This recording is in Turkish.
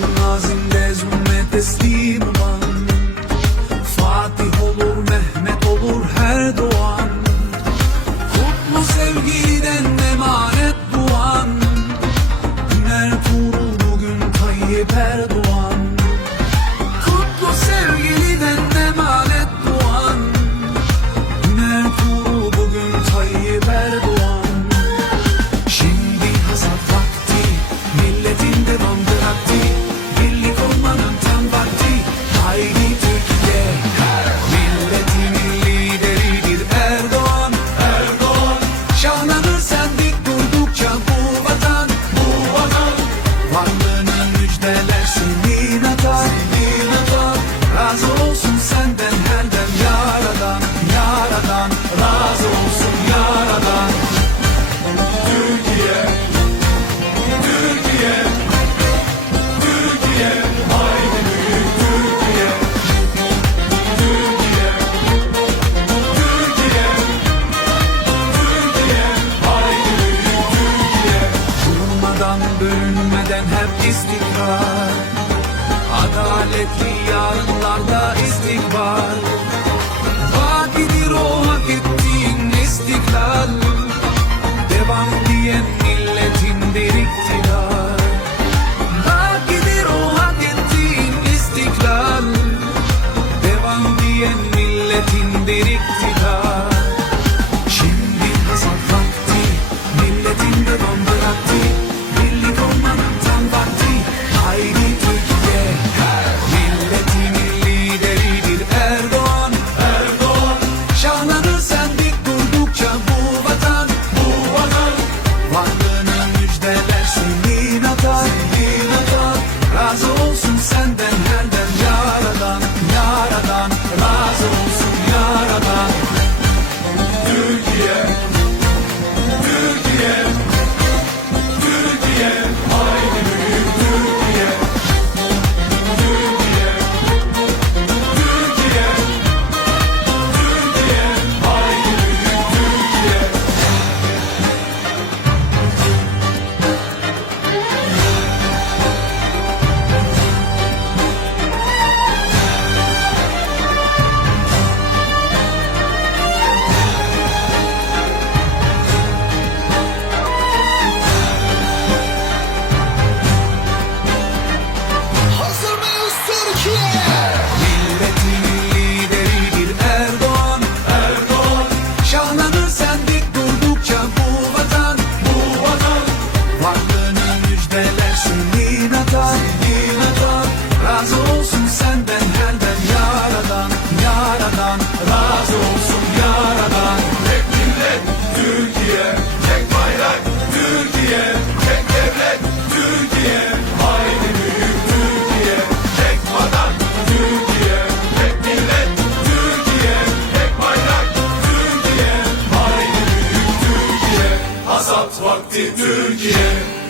لازم لازم ما تسليم Vatan bölünmeden hep istikrar. Adaletli yarınlarda istikbal Vakidir o hak ettiğin istiklal. Devam diyen milletin bir iktidar Vakidir o hak ettiğin istiklal. Devam diyen milletin bir iktidar Türkiye.